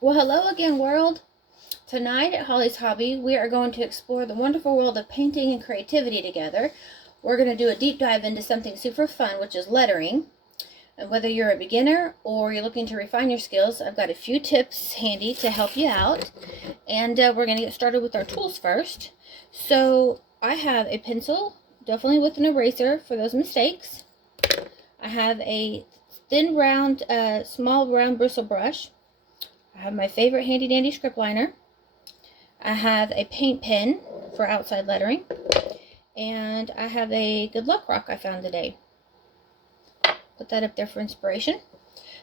Well, hello again, world. Tonight at Holly's Hobby, we are going to explore the wonderful world of painting and creativity together. We're going to do a deep dive into something super fun, which is lettering. And whether you're a beginner or you're looking to refine your skills, I've got a few tips handy to help you out. And we're going to get started with our tools first. So I have a pencil, definitely with an eraser for those mistakes. I have a thin, round, small round bristle brush. I have my favorite handy dandy script liner. I have a paint pen for outside lettering. And I have a good luck rock I found today. Put that up there for inspiration.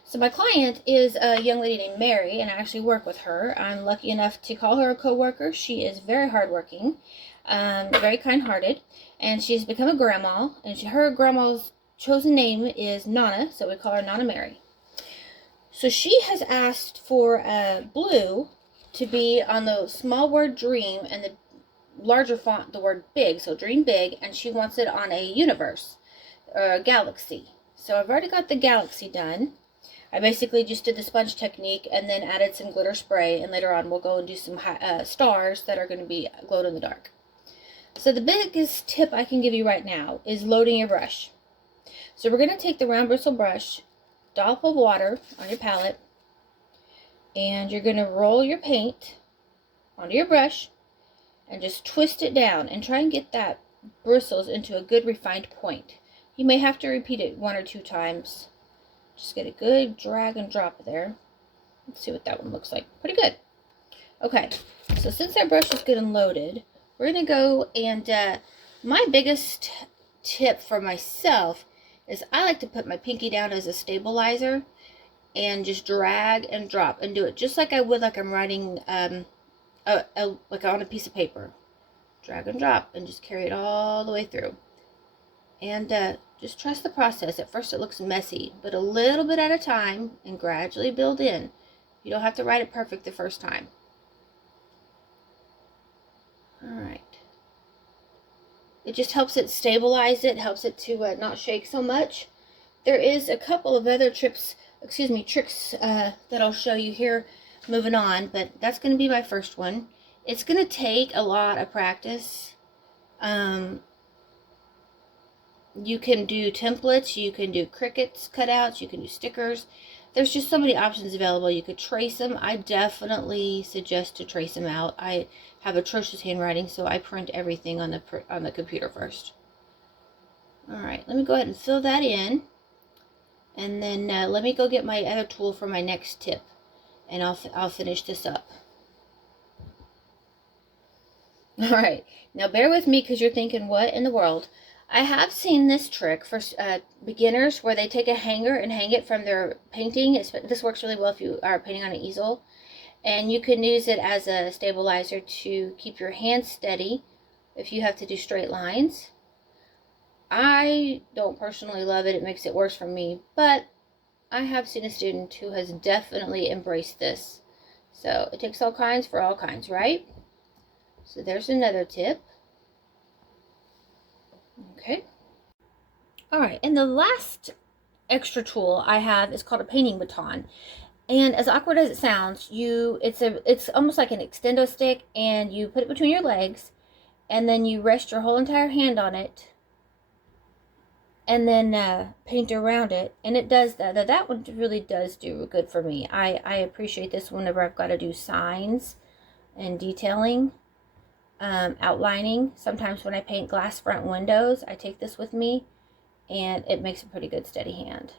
So my client is a young lady named Mary, and I actually work with her. I'm lucky enough to call her a co-worker. She is very hardworking, very kind-hearted, and she's become a grandma, and her grandma's chosen name is Nana, so we call her Nana Mary. So she has asked for blue to be on the small word dream and the larger font, the word big, so dream big, and she wants it on a universe, or a galaxy. So I've already got the galaxy done. I basically just did the sponge technique and then added some glitter spray, and later on we'll go and do some stars that are going to be glowed in the dark. So the biggest tip I can give you right now is loading your brush. So we're going to take the round bristle brush, dollop of water on your palette, and you're going to roll your paint onto your brush and just twist it down and try and get that bristles into a good refined point. You may have to repeat it 1 or 2 times. Just get a good drag and drop there. Let's see what that one looks like. Pretty good. Okay, so since our brush is good and loaded, we're going to go and my biggest tip for myself is I like to put my pinky down as a stabilizer and just drag and drop and do it just like I would like I'm writing like on a piece of paper. Drag and drop and just carry it all the way through. And just trust the process. At first it looks messy, but a little bit at a time and gradually build in. You don't have to write it perfect the first time. Alright. It just helps it stabilize it, helps it to not shake so much. There is a couple of other tricks that I'll show you here moving on, but that's going to be my first one. It's going to take a lot of practice. You can do templates, you can do crickets cutouts, you can do stickers. There's just so many options available. You could trace them. I definitely suggest to trace them out. I have atrocious handwriting, so I print everything on the computer first. Alright, let me go ahead and fill that in. And then let me go get my other tool for my next tip. And I'll finish this up. Alright, now bear with me because you're thinking, what in the world? I have seen this trick for beginners where they take a hanger and hang it from their painting. This works really well if you are painting on an easel. And you can use it as a stabilizer to keep your hand steady if you have to do straight lines. I don't personally love it. It makes it worse for me. But I have seen a student who has definitely embraced this. So it takes all kinds for all kinds, right? So there's another tip. Okay. Alright, and the last extra tool I have is called a painting baton. And as awkward as it sounds, it's almost like an extendo stick, and you put it between your legs, and then you rest your whole entire hand on it, and then paint around it, and it does that. That one really does do good for me. I appreciate this whenever I've got to do signs and detailing. Outlining. Sometimes when I paint glass front windows, I take this with me, and it makes a pretty good steady hand.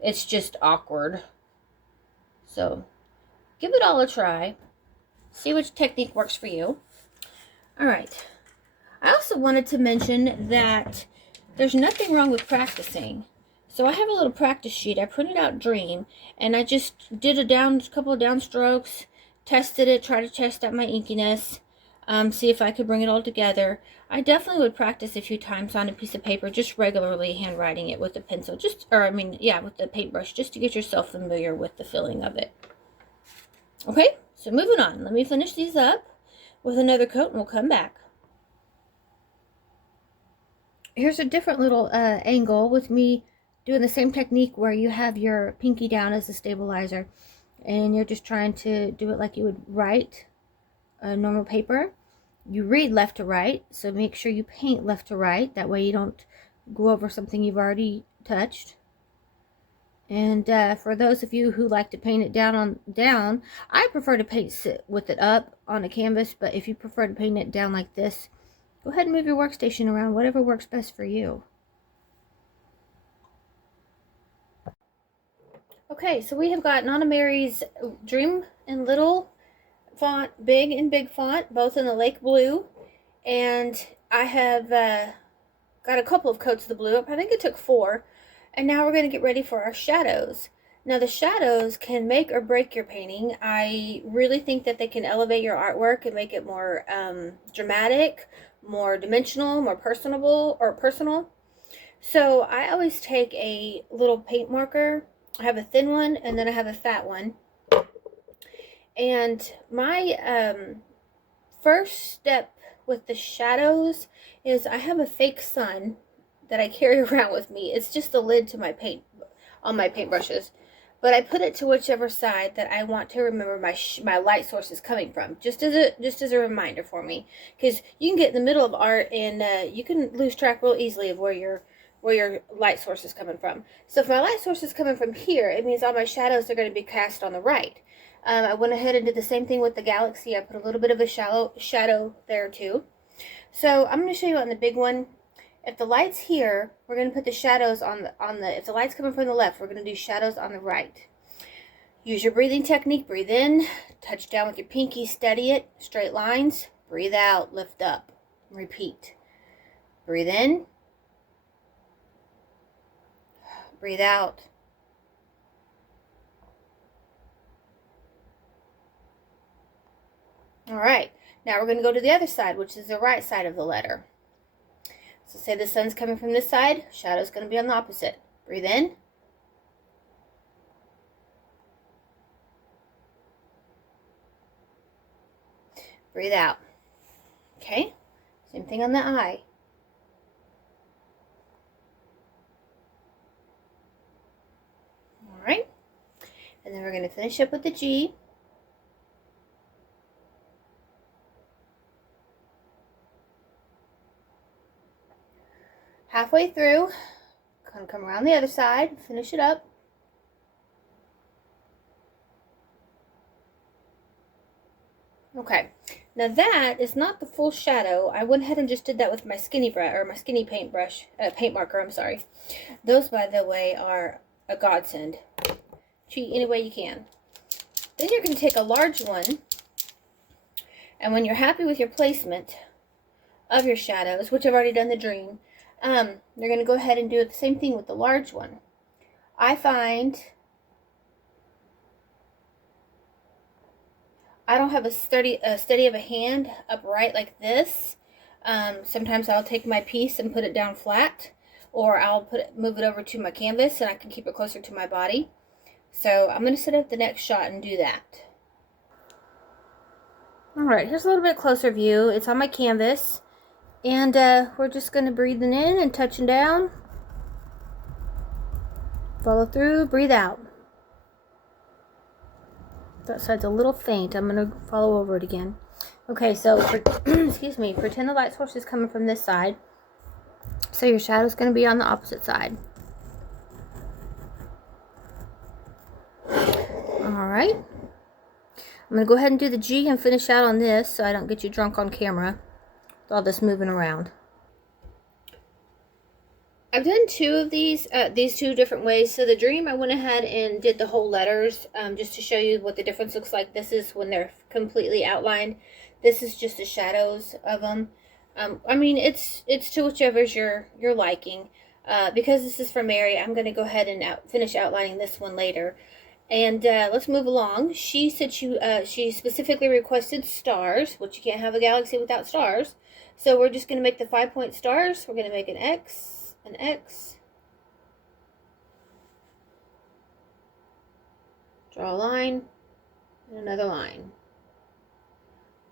It's just awkward. So, give it all a try. See which technique works for you. Alright. I also wanted to mention that there's nothing wrong with practicing. So I have a little practice sheet. I printed out Dream, and I just did a couple of downstrokes, tested it, tried to test out my inkiness. See if I could bring it all together. I definitely would practice a few times on a piece of paper, just regularly handwriting it with a pencil, with the paintbrush, just to get yourself familiar with the feeling of it. Okay, so moving on. Let me finish these up with another coat, and we'll come back. Here's a different little angle with me doing the same technique where you have your pinky down as a stabilizer. and you're just trying to do it like you would write a normal paper. You read left to right, so make sure you paint left to right. That way you don't go over something you've already touched. And for those of you who like to paint it down, I prefer to paint with it up on a canvas, but if you prefer to paint it down like this, go ahead and move your workstation around, whatever works best for you. Okay, so we have got Nana Mary's Dream in little font, big and big font, both in the lake blue. And I have got a couple of coats of the blue. I think it took 4. And now we're going to get ready for our shadows. Now the shadows can make or break your painting. I really think that they can elevate your artwork and make it more dramatic, more dimensional, more personal. So I always take a little paint marker. I have a thin one and then I have a fat one. And my first step with the shadows is I have a fake sun that I carry around with me. It's just the lid to my paint on my paintbrushes, but I put it to whichever side that I want to remember my light source is coming from, just as a reminder for me, because you can get in the middle of art and you can lose track real easily of where your light source is coming from. So if my light source is coming from here, it means all my shadows are going to be cast on the right. I went ahead and did the same thing with the galaxy. I put a little bit of a shadow there too. So I'm going to show you on the big one. If the light's here, we're going to put the shadows on the, if the light's coming from the left, we're going to do shadows on the right. Use your breathing technique. Breathe in, touch down with your pinky, steady it, straight lines. Breathe out, lift up, repeat. Breathe in. Breathe out. All right, now we're going to go to the other side, which is the right side of the letter. So say the sun's coming from this side, shadow's going to be on the opposite. Breathe in. Breathe out. Okay, same thing on the eye. All right, and then we're going to finish up with the G. Halfway through, gonna come around the other side, finish it up. Okay, now that is not the full shadow. I went ahead and just did that with my skinny brush, or my skinny paint marker, I'm sorry. Those, by the way, are a godsend. Cheat any way you can. Then you're gonna take a large one, and when you're happy with your placement of your shadows, which I've already done the dream, you're going to go ahead and do the same thing with the large one. I find I don't have a steady of a hand upright like this. Sometimes I'll take my piece and put it down flat, or I'll move it over to my canvas and I can keep it closer to my body. So I'm going to set up the next shot and do that. Alright, here's a little bit closer view. It's on my canvas. And we're just going to breathe in and touching down. Follow through, breathe out. That side's a little faint. I'm going to follow over it again. Okay, so, excuse me, pretend the light source is coming from this side. So your shadow's going to be on the opposite side. Alright. I'm going to go ahead and do the G and finish out on this so I don't get you drunk on camera. All this moving around. I've done 2 of these 2 different ways. So the dream, I went ahead and did the whole letters just to show you what the difference looks like. This is when they're completely outlined. This is just the shadows of them. I mean, it's to whichever's your liking. Because this is for Mary, I'm going to go ahead and finish outlining this one later. And let's move along. She said she specifically requested stars, which you can't have a galaxy without stars. So we're just going to make the 5-point stars. We're going to make an X, draw a line, and another line.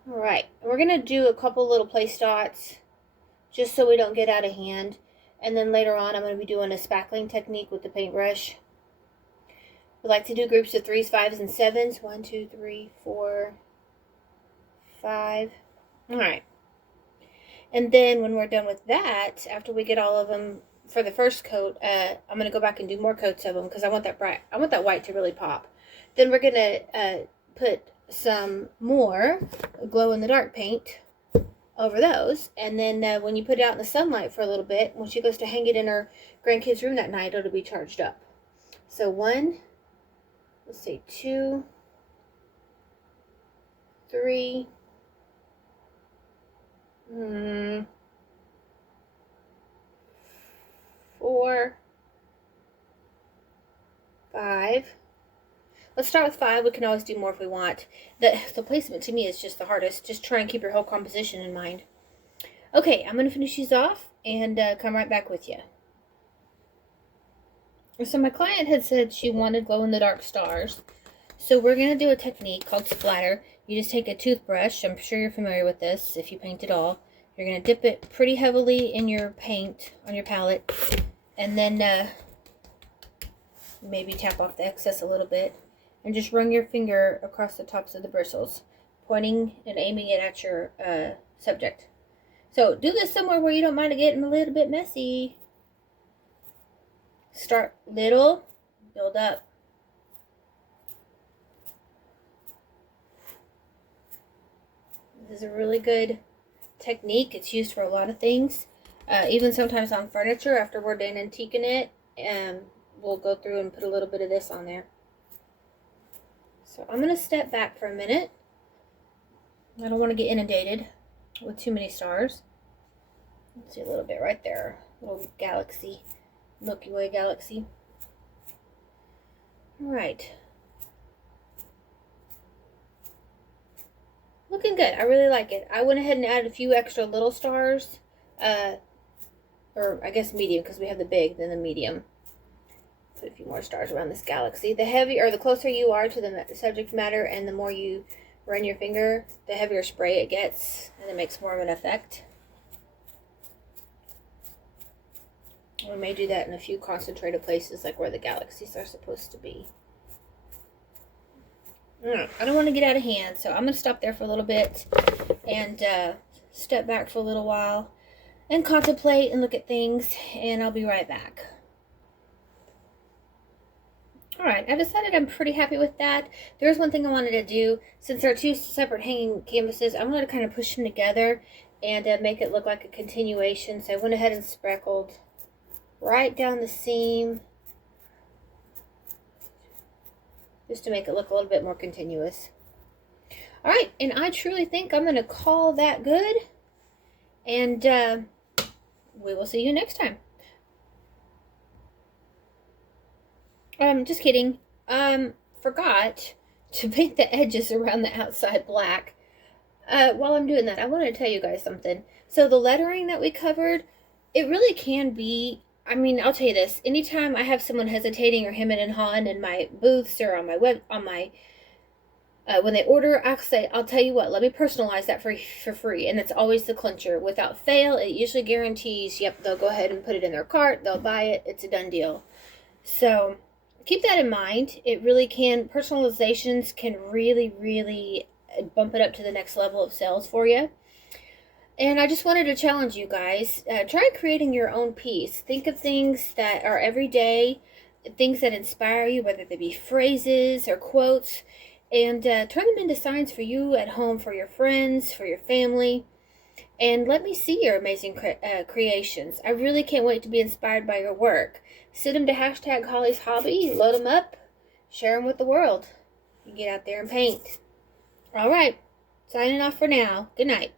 Alright, we're going to do a couple little place dots just so we don't get out of hand. And then later on I'm going to be doing a spackling technique with the paintbrush. We like to do groups of 3s, 5s, and 7s. 1, 2, 3, 4, 5. All right. And then when we're done with that, after we get all of them for the first coat, I'm going to go back and do more coats of them because I want that white to really pop. Then we're going to put some more glow-in-the-dark paint over those. And then when you put it out in the sunlight for a little bit, when she goes to hang it in her grandkids' room that night, it'll be charged up. So 1, let's say 2, 3, 4, 5. Let's start with 5. We can always do more if we want. The placement to me is just the hardest. Just try and keep your whole composition in mind. Okay, I'm going to finish these off and come right back with you. So my client had said she wanted glow-in-the-dark stars. So we're going to do a technique called splatter. You just take a toothbrush. I'm sure you're familiar with this if you paint at all. You're going to dip it pretty heavily in your paint on your palette. And then maybe tap off the excess a little bit. And just run your finger across the tops of the bristles, pointing and aiming it at your subject. So do this somewhere where you don't mind it getting a little bit messy. Start little, build up. This is a really good technique. It's used for a lot of things. Even sometimes on furniture after we're done antiquing it. We'll go through and put a little bit of this on there. So I'm going to step back for a minute. I don't want to get inundated with too many stars. Let's see a little bit right there. Little galaxy. Milky Way galaxy. Alright. Looking good. I really like it. I went ahead and added a few extra little stars. Or I guess medium because we have the big, then the medium. Put a few more stars around this galaxy. The heavier, or the closer you are to the subject matter and the more you run your finger, the heavier spray it gets and it makes more of an effect. We may do that in a few concentrated places like where the galaxies are supposed to be. I don't want to get out of hand, so I'm going to stop there for a little bit and step back for a little while and contemplate and look at things, and I'll be right back. Alright, I decided I'm pretty happy with that. There's one thing I wanted to do. Since they're two separate hanging canvases, I wanted to kind of push them together and make it look like a continuation. So I went ahead and speckled right down the seam just to make it look a little bit more continuous. Alright, and I truly think I'm going to call that good. And we will see you next time. Just kidding. Forgot to paint the edges around the outside black. While I'm doing that, I want to tell you guys something. So the lettering that we covered, it really can be, I mean, I'll tell you this. Anytime I have someone hesitating or hemming and hawing in my booths or on my when they order, I'll tell you what, let me personalize that for free. And it's always the clincher. Without fail, it usually guarantees, yep, they'll go ahead and put it in their cart. They'll buy it. It's a done deal. So keep that in mind. It really can, personalizations can really, really bump it up to the next level of sales for you. And I just wanted to challenge you guys. Try creating your own piece. Think of things that are everyday, things that inspire you, whether they be phrases or quotes, and turn them into signs for you at home, for your friends, for your family. And let me see your amazing creations. I really can't wait to be inspired by your work. Send them to hashtag Holly's Hobby. Load them up. Share them with the world. You get out there and paint. All right. Signing off for now. Good night.